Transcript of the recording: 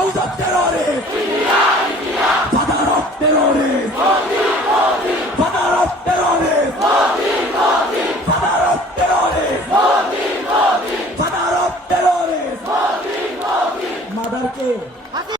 Pauta terore! Pagarot terore! Pagarot terore! Pagarot terore! Pagarot terore! Pagarot terore! Pagarot terore! Pagarot terore!